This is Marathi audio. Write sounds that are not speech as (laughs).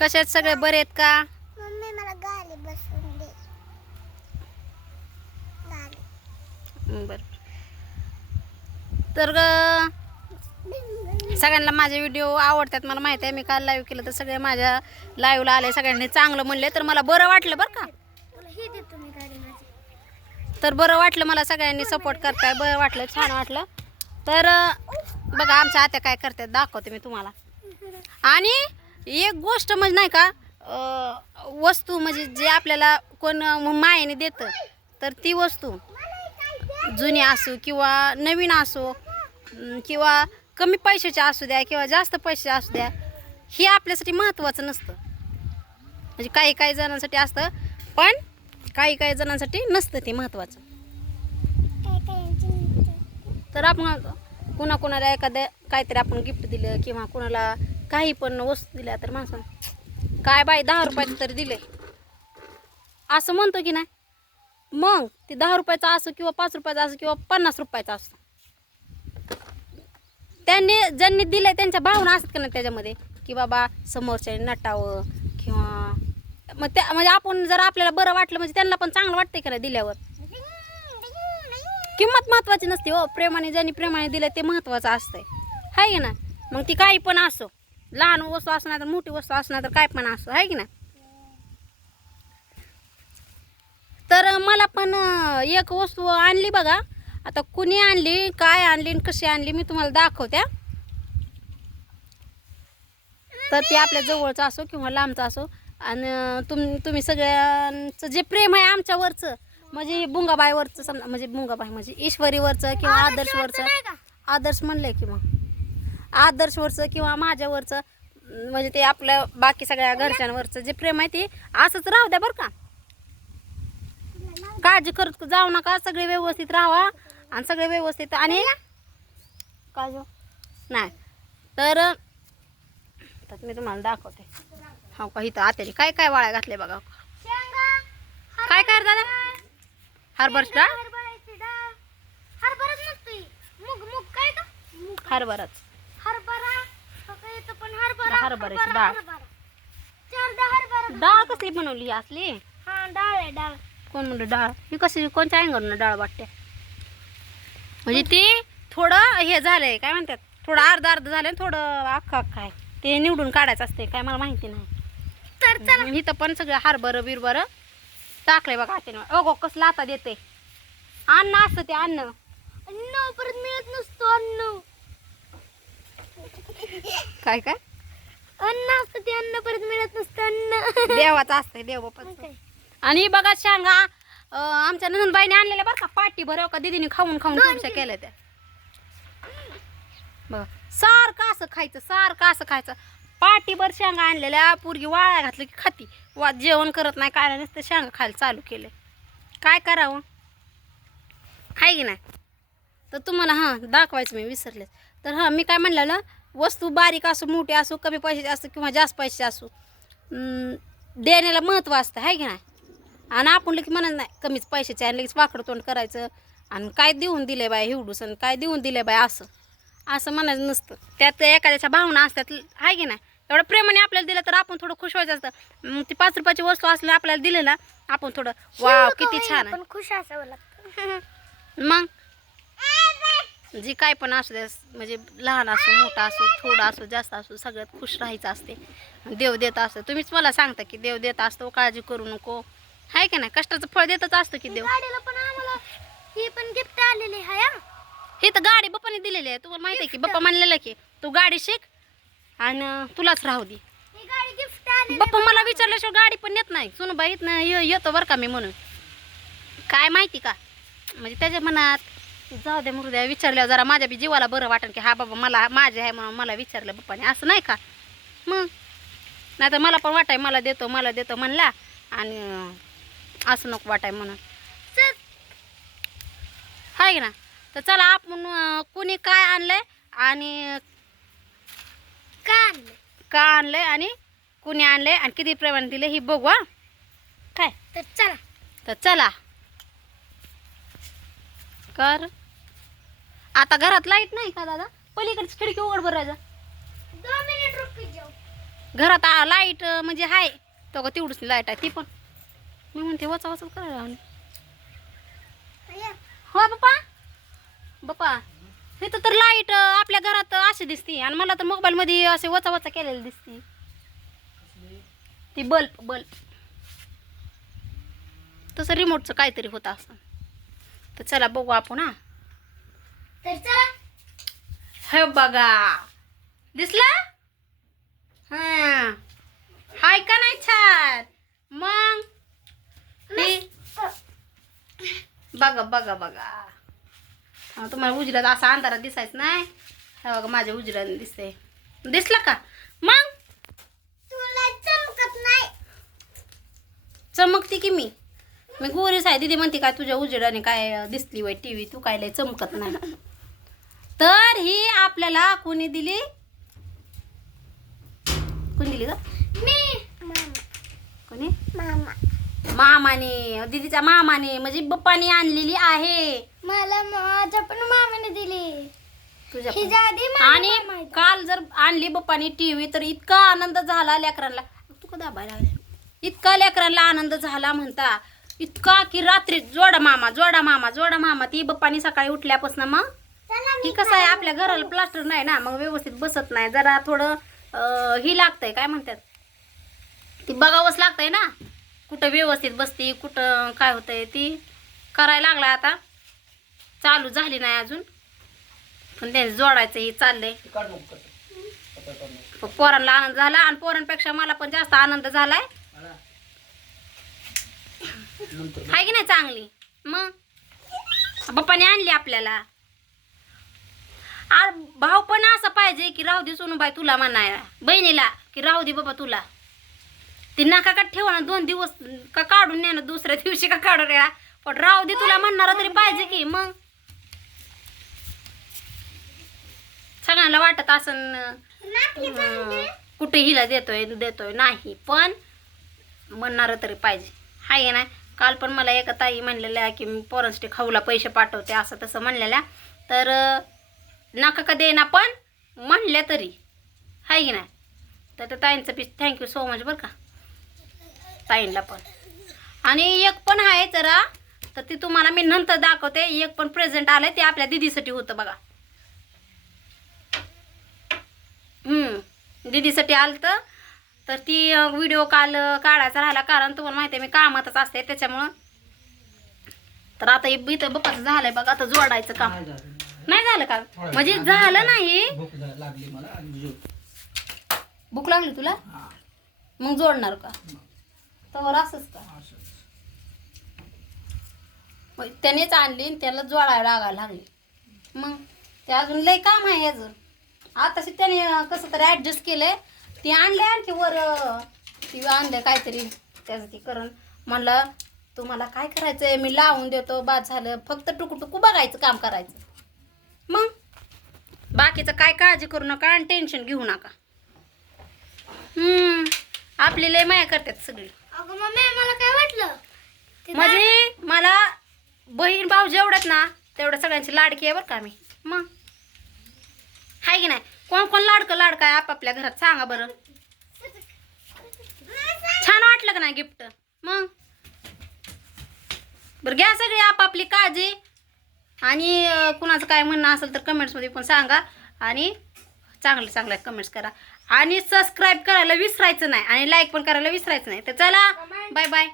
कशात सगळे बरे आहेत का? मम्मी मला गाली बसून दे. बर. तर सगळ्यांना माझे व्हिडिओ आवडतात मला माहिती आहे. मी काल लाईव्ह केलं तर सगळे माझ्या लाईव्हला आले. सगळ्यांनी चांगलं म्हणले तर मला बरं वाटलं बरं का? तर बरं वाटलं मला सगळ्यांनी सपोर्ट करताय. बरं वाटलं छान वाटलं. तर बघा आमच्या आत्या काय करतात दाखवते मी तुम्हाला. आणि एक गोष्ट म्हणजे नाही का अं, वस्तू म्हणजे जे आपल्याला कोण अं, मायेने देतं तर ती वस्तू जुनी असो किंवा नवीन असो अं, किंवा कमी पैशाची असू द्या किंवा जास्त पैसे असू द्या हे आपल्यासाठी महत्त्वाचं नसतं. म्हणजे काही काही जणांसाठी असतं पण काही काही जणांसाठी नसतं ते महत्त्वाचं. काय काय यांची तर आपण कोणाकोणाला एखादं एखाद्या काहीतरी आपण गिफ्ट दिलं किंवा कुणाला काही पण वस्तू दिल्या तर माणसानं. काय बाई दहा रुपयाचं तरी दिले. असं म्हणतो की नाही? मग ते दहा रुपयाचं असो किंवा पाच रुपयाचं असो किंवा पन्नास रुपयाचं असो. त्यांनी ज्यांनी दिलंय त्यांच्या भावना असतात का नाही त्याच्यामध्ये? की बाबा समोरच्याने नटावं किंवा मग त्या म्हणजे आपण जर आपल्याला बरं वाटलं म्हणजे त्यांना पण चांगलं वाटतंय का नाही दिल्यावर? किंमत महत्वाची नसते हो. प्रेमाने ज्यांनी प्रेमाने दिलं ते महत्वाचं असतंय. आहे ना मग ती काही पण असो. लहान वस्तू असणार तर मोठी वस्तू असणार तर काय पण असो आहे की ना तर मला पण एक वस्तू आणली बघा. आता कुणी आणली काय आणली आणि कशी आणली मी तुम्हाला दाखवत्या तर ते आपल्या जवळचं असो किंवा लांबचं असो. आणि तुम तुम्ही सगळ्यांचं जे प्रेम आहे आमच्यावरचं म्हणजे बुंगाबाईवरचं समजा म्हणजे बुंगाबाई म्हणजे ईश्वरीवरचं किंवा आदर्शवरचं आदर्श म्हणलंय की मग. आदर्शवरचं किंवा माझ्यावरचं म्हणजे ते आपल्या बाकी सगळ्या घरच्यांवरचं जे प्रेम आहे ते असंच राहू द्या बरं का. काळजी करत जाऊ नका सगळे व्यवस्थित राहा आणि सगळे व्यवस्थित आणि काळजी नाही. तर मी तुम्हाला दाखवते. हो का इथं आत्याने काय काय वाळ्या घातले बघा. काय काय दादा? डाळ? डाळ. हरभराच हरभराच. हरभऱ्याची डाळ. डाळ कसली बनवली ही असली? हा डाळ आहे डाळ. कोण म्हणलं डाळ? ही कशी कोणत्या अँगलनं डाळ वाटते? म्हणजे ती थोडं हे झालंय काय म्हणतात? थोडं अर्ध अर्ध झालंय थोडं अख्खं अख्खं आहे. ते निवडून काढायचं असते काय मला माहिती नाही. तर चला. इथं पण सगळं हरभरं बिरभरं टाकलंय बघा हाताने. अगो कसलं आता देते अन्न असतं ते अन्न. अन्न परत मिळत नसतो अन्न. काय काय? अन्न असतं ते अन्न परत मिळत नसतं अन्न. देवाचं असतंय देव बाप्पाचं. आणि बघा शेंगा अं, आमच्या नंदबाईने आणलेल्या बरं का पाठी भरव का दिदीने खाऊन खाऊन तुमच्या केल्या त्या. बघ सारखं असं खायचं सारखं असं खायचं. पाठीभर शेंगा आणलेल्या पोरगी वाळ्या घातलं की खाती. वा जेवण करत नाही काय नाही नुसतं शेंगा खायला चालू केले. काय करावं? आहे की नाही? तर तुम्हाला हां दाखवायचं मी विसरले तर हां मी काय म्हणलेलं? वस्तू बारीक असो मोठी असो कमी पैशाची असो किंवा जास्त पैशाची असो देण्याला महत्त्व असतं आहे की नाही? आणि आपण लगेच म्हणत नाही कमीच पैशाचे आणि लगेच वाकडं तोंड करायचं आणि काय देऊन दिले बाय हिवडूस आणि काय देऊन दिले बाय असं. असं म्हणायचं नसतं. त्यात एखाद्याच्या भावना असतात आहे की नाही? एवढं प्रेमाने आपल्याला दिलं तर आपण थोडं खुश व्हायचं असतं. मग ती पाच रुपयाची वस्तू असली आपल्याला दिली ना आपण थोडं वाव किती छान आहे. खुश असावं लागतं. (laughs) मग? जी काय पण असू द्या म्हणजे लहान असो मोठा असो थोडा असो जास्त असो सगळ्यात खुश राहायचं असते. देव देत असतो. तुम्हीच मला सांगता की देव देत असतो काळजी करू नको. आहे की नाही? कष्टाचं फळ देतच असतो की देव. पण आम्हाला ही पण गिफ्ट आलेली आहे हा. तर गाडी बाप्पाने दिलेली आहे. तुम्हाला माहिती आहे की बाप्पा म्हणलेलं की तू गाडी शिक आणि तुलाच राहू दे. बाप्पा मला विचारल्याशिवाय गाडी पण येत नाही. सुन बाई इथनं ये- येतो बरं का मी म्हणून. काय माहिती का? म्हणजे त्याच्या मनात जाऊ दे मुरुद्या विचारल्यावर जरा माझ्या बी जीवाला बरं वाटेल की हा बाबा मला माझे आहे म्हणून मला विचारलं बाप्पाने असं नाही का? मग? नाही तर मला पण वाटाय मला देतो मला देतो म्हणला आणि असं नको वाटाय म्हणून. चल. हाय ना? तर चला आपण कुणी काय आणलंय आणि का आणलं का आणलंय आणि कुणी आणलंय आणि किती प्रमाणे दिले ही बघू हा? काय? तर चला. तर चला. कर. आता घरात लाइट नाही का दादा? पलीकडची खिडकी उघड बरं जाऊ घरात लाइट म्हणजे आहे तो का तेवढीच लाइट आहे ती पण. मी म्हणते वाचा वाचा करायला अय्या. हो बाप्पा. बाप्पा इथं तर लाइट आपल्या घरात अशी दिसते. आणि मला तर मोबाईलमध्ये असे वचा वचा केलेली दिसते. ती बल्ब बल्ब तसं रिमोटचं काहीतरी होतं असं. तर चला बघू आपण हा. तर चला. हे बघा. दिसलं? हा. हाय का नाही छान? मग? बघा बघा बघा. तुम्हाला उजऱ्यात असा अंधारात दिसायचं नाही. हे बघा माझ्या उजऱ्याने दिसते दिसलं का? मग? तुला चमकत नाही. चमकते की मी? मी गोरीच आहे दिदी म्हणते काय तुझ्या उजेडाने काय दिसली वय टी व्ही? तू काय लय चमकत नाही. तर ही आपल्याला कोणी दिली? कोणी दिली का मी. मामा कोणी? मामा. मामाने. दीदीच्या मामाने. म्हणजे पप्पाने आणलेली आहे. मला माझ्या पण मामाने दिली. तुझ्या ही आणि काल जर आणली पप्पानी टीव्ही तर इतका आनंद झाला लेकरांना. तू का दाबायला? इतका लेकरांना आनंद झाला म्हणता. इतका की रात्री जोडा मामा जोडा मामा जोडा मामा. ती पप्पानी सकाळी उठल्यापासून मग ही कसं आहे आपल्या घराला प्लास्टर नाही ना मग व्यवस्थित बसत नाही. जरा थोडं ही लागतंय काय म्हणतात? ती बघावंच लागतंय ना. कुठं व्यवस्थित बसती कुठं काय होतंय ती करायला लागला आता. चालू झाली नाही अजून. पण त्याने जोडायचं हे चाललंय. पोरांना आनंद झाला आणि पोरांपेक्षा मला पण जास्त आनंद झालाय. हाय की नाही चांगली? मग? बाप्पाने आणली आपल्याला. आ भाऊ पण असं पाहिजे की राहू दे सोनूबाई तुला म्हणायला बहिणीला की राहू दे बाबा तुला. ती नका का ठेवा ना दोन दिवस का काढून ने ना दुसऱ्या दिवशी का काढून या पण राहू दे तुला म्हणणारा तरी पाहिजे की मग. सगळ्यांना वाटत असं कुठे हिला देतोय देतोय नाही. पण म्हणणार तरी पाहिजे. हाय ना काल पण मला एका ताई म्हणलेल्या की मी पोरांसाठी खाऊला पैसे पाठवते असं तसं म्हणलेल्या. तर नका का देना पण म्हणल्या तरी. हाय की नाही? तर त्या ताईंचं piece thank you so much बरं का. ताईंला पण. आणि एक पण आहे जरा तर ती तुम्हाला मी नंतर दाखवते. एक पण प्रेझेंट आलं ते आपल्या दिदीसाठी होतं बघा. दिदीसाठी आलं तर ती व्हिडिओ काल काढायचा राहिला. कारण तुम्हाला माहिती आहे मी कामातच असते त्याच्यामुळं. तर आता इथं बप्पाचं झालंय बघा आता जोडायचं काम. नाही झालं का? म्हणजे झालं नाही. भूक लागली मला आणि झोप. भूक लागली तुला? हा, मग जोडणार का? तर असंच का? त्यानेच आणली आणि त्याला जोडायला लागायला लागली. मग ते अजून लय काम आहे याचं आताशी त्याने अं, कसं तरी ॲडजस्ट केलंय. ती आणले आणखी वर अं, ती आणले काहीतरी. त्याचं ती करून म्हणलं तुम्हाला काय करायचंय? मी लावून देतो बाद झालं. फक्त टुकू टुकू बघायचं काम करायचं. मग? बाकीचं काय काळजी करू नका आणि टेन्शन घेऊ नका. हम्म आपली लय माया करतात सगळी. अगं मम्मी मला काय वाटलं? ते म्हणजे मला बहीण भाऊ जेवढ्यात ना तेवढ्या सगळ्यांची लाडकी आहे बरं का मी. मग? हाय की नाही? कोण कोण लाडकं लाडकं आहे आपापल्या घरात? सांगा बरं. छान वाटलं का नाही गिफ्ट? मग? बरं घ्या सगळी आपापली काळजी. आणि कुणाचं काय म्हणणं असेल तर कमेंट्समध्ये पण सांगा आणि चांगले चांगले कमेंट्स करा. आणि सबस्क्राईब करायला विसरायचं नाही आणि लाईक पण करायला विसरायचं नाही. तर चला बाय बाय